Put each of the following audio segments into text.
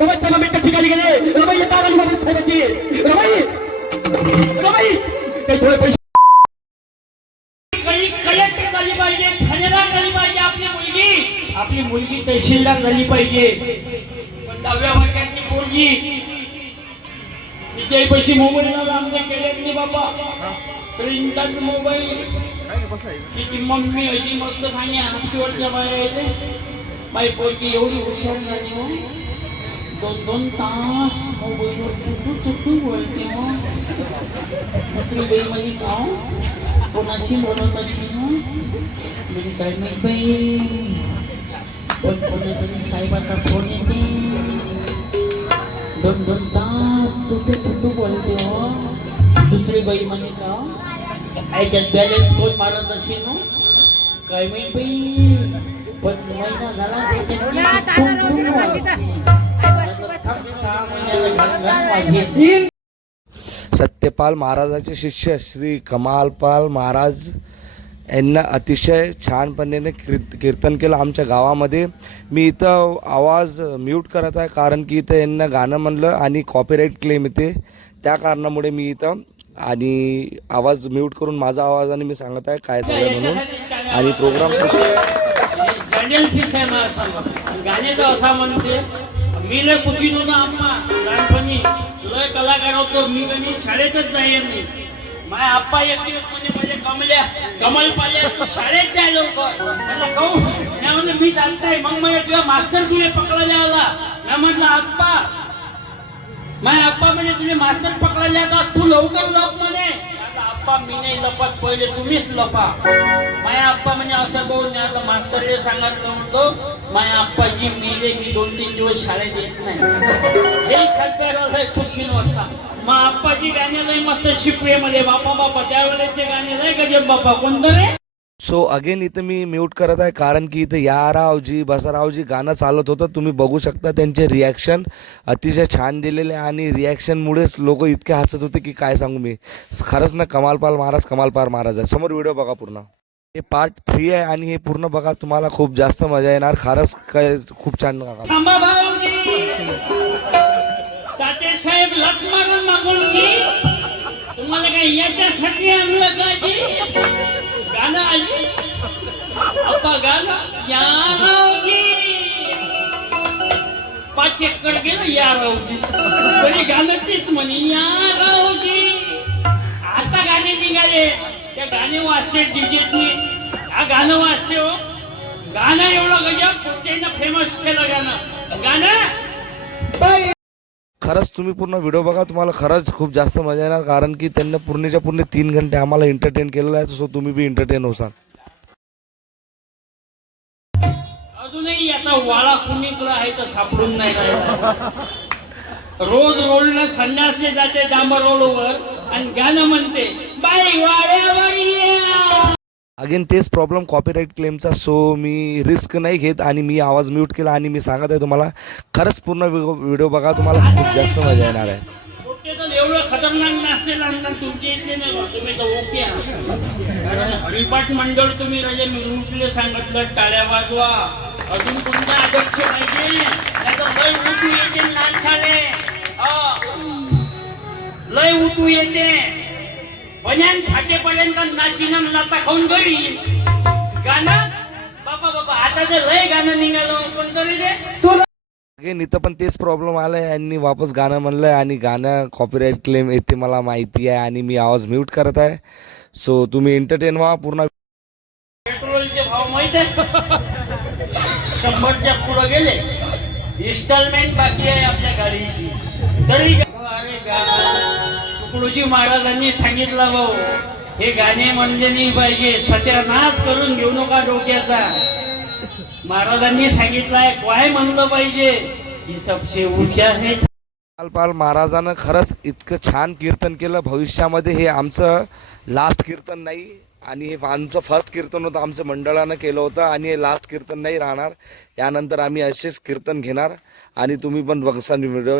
रबाई चला मी कशी गाली गेले रबाई येता आली बाबा साहेबाची रबाई रबाई काही थोडे पैसे कलेक्टर झाली पाहिजे, ठाणेदार झाली पाहिजे आपली मुलगी तहसीलदार झाली पाहिजे. पण 10व्या वर्गातली मुलगी तिच्याही पैसे मोबाईल आमच्या केल्यातली बाबा प्रिंटाच मोबाईल तिची मम्मी अशी मस्त सांगे शेवटच्या बाहेर येते. बाई पोरगी एवढी हुशार झाली हो, 2-2 तास मोबाईलवर बोलते हो. दुसरी बाई माझी गाव कोणाशी बोलत अशी म्हणजे काय माहित बाई कोणीतरी साहेबाचा फोन येते. 2-2 तास तुटू बोलते हो. दुसरी बाई म्हणे का याच्यात बॅलन्स कोण मारत असे ना काय माहित बाई. पण महिना झाला सत्यपाल महाराजाचे शिष्य श्री कमालपाल महाराज यांना अतिशय छानपणे कीर्तन केलं आमच्या गावामध्ये. मी इथं आवाज म्यूट करत आहे कारण की इथं यांना गाणं म्हणलं आणि कॉपीराईट क्लेम येते, त्या कारणामुळे मी इथं आणि आवाज म्यूट करून माझा आवाजाने मी सांगत आहे काय झालं म्हणून. आणि प्रोग्राम गाण्याचं असा म्हणते मी लय कुची नव्हतं आम्हा लहानपणी लय कलाकार होतो मी कधी शाळेतच जाईल नाही. माझ्या आप्पा एक दिवस म्हणजे कमल पाल्या तू शाळेत जाय लवकर म्हणलं मी चालताय. मग मला तुझ्या मास्तर तुला पकडायला आला. मी म्हटलं आप्पा माझ्या आप्पा म्हणजे तुझे मास्तर पकडायला आता तू लवकर लप म्हणे. आप्पा मी नाही लपत, पहिले तुम्हीच लपा. माझ्या आप्पा म्हणजे असं बोल आता मास्तरले सांगितलं म्हणतो माझ्या आप्पाची मेले मी 2-3 दिवस शाळेत येत नाही. हे सगळं खुशी नव्हता. मग आप्पाची गाणी लय मस्त शिकवेमध्ये बापा त्यावेळेचे गाणे लय गजब बापा कोणतं रे. सो अगेन इथं मी म्यूट करत आहे कारण की इथं या रावजी बसरावजी गाणं चालत होतं. तुम्ही बघू शकता त्यांचे रिॲक्शन अतिशय छान दिलेले आणि रिॲक्शनमुळेच लोक इतके हसत होते की काय सांगू मी. खरंच ना कमालपाल महाराज आहे. समोर व्हिडिओ बघा पूर्ण. हे पार्ट 3 आहे आणि हे पूर्ण बघा, तुम्हाला खूप जास्त मजा येणार. खरंच काय खूप छान साहेब लक मारून मागून की तुम्हाला काय याच्यासाठी आणलं का जी गाणं आली अप्पा गाणं या रावजी 5 एकर गेलं या रावजी तरी गाणं तीच म्हणे या रावजी. आता गाणे निघाले त्या गाणे वाचते डीजेतनी हा गाणं वाचते हो. गाणं एवढं गजब कोणत्यानं फेमस केलं गाणं. खरंच तुम्ही पूर्ण व्हिडिओ बघा, तुम्हाला खरंच खूप जास्त मजा येणार कारण की त्यांनी पूर्णच्या पूर्ण 3 घंटे आम्हाला एंटरटेन केलेलं आहे. सो तुम्ही बी एंटरटेन होसाल. अजूनही आता वाळा कुणीकडे आहे तर सापडून नाही राहिला. रोज रोडनं संन्यासले जाते डांबर रोडवर आणि गाणं म्हणते बाई वाड्यावर या. अगेन तेच प्रॉब्लेम कॉपीराईट क्लेमचा. सो मी रिस्क नाही घेत आणि मी आवाज म्यूट केला आणि मी सांगत आहे तुम्हाला खरंच पूर्ण व्हिडिओ बघा, तुम्हाला खूप जास्त मजा येणार आहे. एवढं खतरनाक नसेल तुमच्या इथले नाही तुम्ही तर ओके. कारण हरिपाठ मंडळ तुम्ही रजे मिरवणुकीला सांगितलं टाळ्या वाजवा. अजून कोणत्या अध्यक्ष पाहिजे लय उठू येते लहान झाले लय उठू येते पण फाटेपर्यंत नाचिनं लाता खाऊन घरी गाणं बाबा आता ते लय गाणं निघालं कोणतरी रे तुला. अगेन इथं पण तेच प्रॉब्लेम आलाय. यांनी वापस गाणं म्हणलंय आणि गाणं कॉपीराईट क्लेम येते मला माहिती आहे आणि मी आवाज म्यूट करत आहे. सो तुम्ही एंटरटेन व्हा पूर्ण. पेट्रोलचे भाव माहित आहे 100च्या पुढे गेले. इन्स्टॉलमेंट बाकी आहे आपल्या गाडीची तरी अरे तुकडोजी महाराजांनी सांगितलं भाऊ हे गाणे म्हणले नाही पाहिजे, सत्यानाश करून घेऊ नका डोक्याचा. महाराजांनी सांगितलंय काय म्हणलं पाहिजे ही सबसे ऊंचा है. कमालपाल महाराजानं खरंच इतकं छान कीर्तन केलं. भविष्यामध्ये हे आमचं लास्ट कीर्तन नाही आणि हे आमचं फर्स्ट कीर्तन होतं, आमचं मंडळानं केलं होतं आणि हे लास्ट कीर्तन नाही राहणार. यानंतर आम्ही असेच कीर्तन घेणार आणि तुम्ही पण बघसा व्हिडिओ.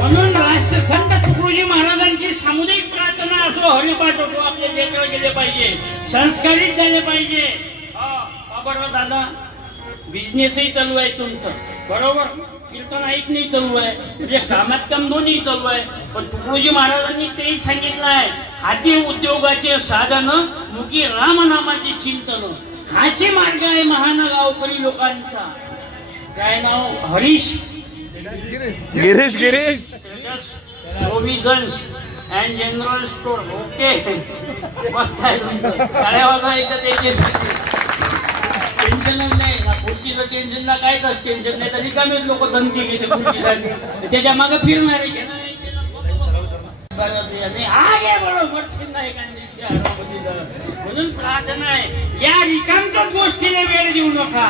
म्हणून राष्ट्रसंत तुकडोजी महाराजांची सामुदायिक प्रार्थना असो हरिपाठ असो आपले लेकर गेले पाहिजे, संस्कारित झाले पाहिजे. बाबा दादा बिझनेसही चालू आहे तुमचं बरोबर कीर्तन ऐकणे चालू आहे म्हणजे कामात काम दोन्ही चालू आहे. पण तुकडोजी महाराजांनी तेही सांगितलं आहे, हाती उद्योगाचे साधन मुखी रामनामाचे चिंतन, हाचे मार्ग आहे महान गावकरी लोकांचा. काय नाव? Harish Girish provisions and general store. Okay मस्त आहे तुमचं. टाळ्या वाजवा एकदा त्याच्यासाठी. टेन्शनच नाही ना खुर्चीचं टेन्शन ना कायच टेन्शन नाही. तर रिकामेच लोक धमकी घेते खुर्चीसाठी, त्याच्या मागे फिरणार आगे बडो मरशील नाही एखाद्या शहरामध्ये. म्हणून प्रार्थना आहे या रिकामच्याच गोष्टीने वेळ देऊ नका.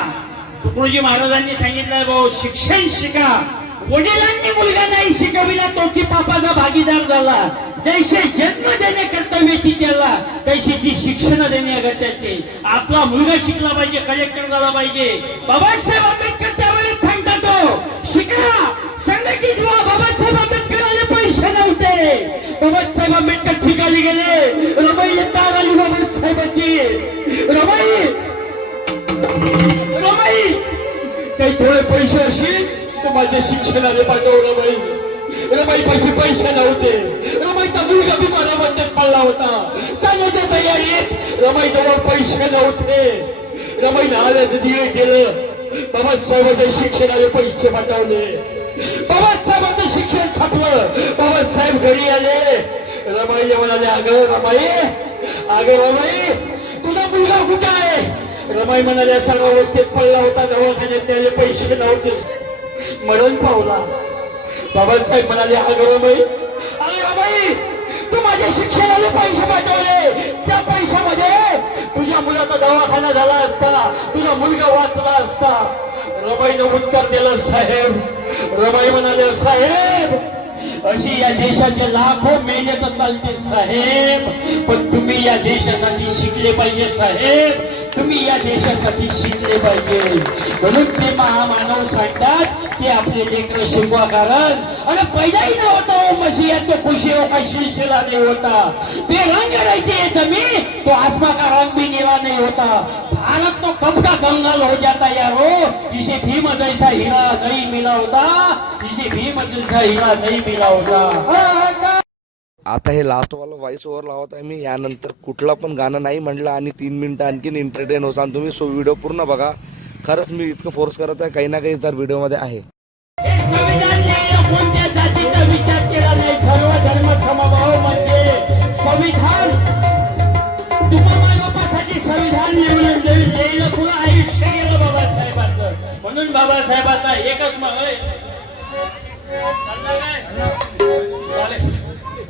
तुकडोजी महाराजांनी सांगितलंय भाऊ शिक्षण शिका. वडिलांनी मुलगा नाही शिकविला तोची पापाचा भागीदार झाला. जैसे जन्म देणे कर्तव्याची त्याला तैशीची शिक्षण देणे अगत्याचे. आपला मुलगा शिकला पाहिजे, कलेक्टर झाला पाहिजे. बाबासाहेब आंबेडकर त्यावेळेस सांगतात शिका. सांगा की जेव्हा बाबासाहेब आंबेडकरांना पैसे नव्हते, बाबासाहेब आंबेडकर शिकायला गेले. रमाई येता आली बाबासाहेबांची. रमाई काही थोडे पैसे असतील तर माझ्या शिक्षणाने पाठवलं बाई. रमाई पैसे नव्हते. रमाईचा मुलगा बी मला म्हणतात पडला होता. सांगायच्या तयारीत रमाई जवळ पैसे नव्हते. रमाईने आल्याचं दिवे केलं. बाबासाहेबांच्या शिक्षणाने पैसे पाठवले. बाबासाहेबांचं शिक्षण छापलं. बाबासाहेब घरी आले. रमाई म्हणाले अगं रमाई तुझा मुलगा कुठे आहे? रमाई म्हणाले सर्व अवस्थेत पडला होता, दवाखान्यात त्याने पैसे नव्हते, मरण पावला. बाबासाहेब म्हणाले अगं रमाई तू माझ्या शिक्षणाला पैसे पाठवले. त्या पैशामध्ये तुझ्या मुलाचा दवाखाना झाला असता, तुझा मुलगा वाचला असता. रमाईने उत्तर दिलं साहेब. रमाई म्हणाले साहेब अशी या देशाचे लाखो मेहनत चालते साहेब, पण तुम्ही या देशासाठी शिकले पाहिजे साहेब. तुम्ही या देशासाठी शिकले पाहिजे. म्हणून ते महामानव सांगतात ते आपले लेकर शिकवा. कारण अरे पहिलाही नव्हता मशियात तो खुशी हो का सिलसिला नहीं होता. बेरंग रहते जमी तो आसमा का रंग भी नीला नहीं होता. भारत तो कब का कंगाल हो जाता यारो. इसे भीम जैसा हीरा नहीं मिला होता. इसे भीम जैसा हीरा नहीं मिला होता. आता हे लास्टवालं व्हॉइस ओव्हर लावत आहे मी. यानंतर कुठलं पण गाणं नाही म्हटलं आणि 3 मिनिटं आणखीन एंटरटेन होसान तुम्ही. सो व्हिडिओ पूर्ण बघा. खरंच मी इतकं फोर्स करत आहे, काही ना काही तर व्हिडिओमध्ये आहे. कोणत्या जातीचा विचार केला नाही. सर्व धर्म समभाव म्हणजे संविधान. तुम्हा मायबापासाठी संविधान लिहिलं तुला आयुष्य गेलं बाबासाहेबांचं. म्हणून बाबासाहेबांचा एकच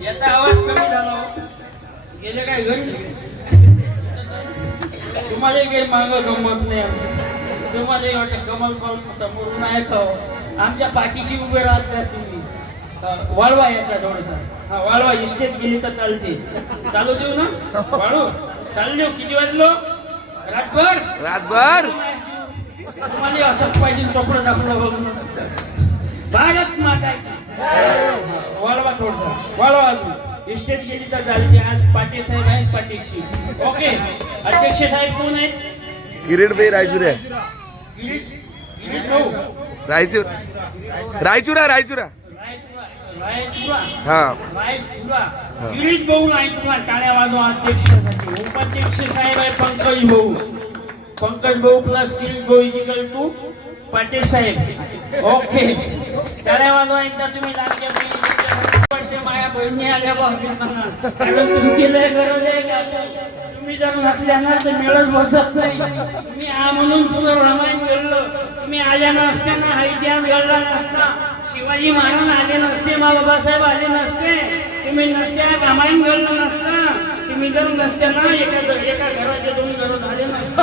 याचा आवाज कमी झाला. गेले काय घरी तुम्हाला काही माग गमत नाही. तुम्हाला वाटत कमल पाऊल समोर नाही खावं. आमच्या पाठीशी उभे राहतात तुम्ही. वाळवा याचा थोडासा. हा वाळवा इस्टेट गेली तर चालते. चालू देऊ ना वाळू? चालू देऊ. किती वाजलो? रातभर तुम्हाला असंच पाहिजे. चोपडं दाखवलं बघून भारत माता वाळवा थोडसा वाळवा. अजून इस्टेट गेली तर चालते. आज पाटील साहेब आहेत पाटीलशी. ओके अध्यक्ष साहेब कोण आहेत? किरीट भाई रायचुरा. रायचुरा हा किरीट भाऊ नाही तुला टाळ्या वाजवा अध्यक्षासाठी. उपाध्यक्ष साहेब आहे पंकज भाऊ प्लस किरीट भाऊ इजिकल टू पाटील साहेब. ओके टाळ्या वाजवा एकदा तुम्ही. माझ्या बहिणी आल्या बाबा कारण तुमची लय गरज आहे का. तुम्ही जर नसल्याना तर मिळत बसत नाही. तुम्ही आ म्हणून तुझं रामायण घडलं. तुम्ही आल्या नसताना हा इतिहास घडला नसता. शिवाजी महाराज आले नसते, बाबासाहेब आले नसते, तुम्ही नसत्या रामायण घडलं नसतं. तुम्ही जर नसत्या ना एका घराचे 2 घर झाले नसते.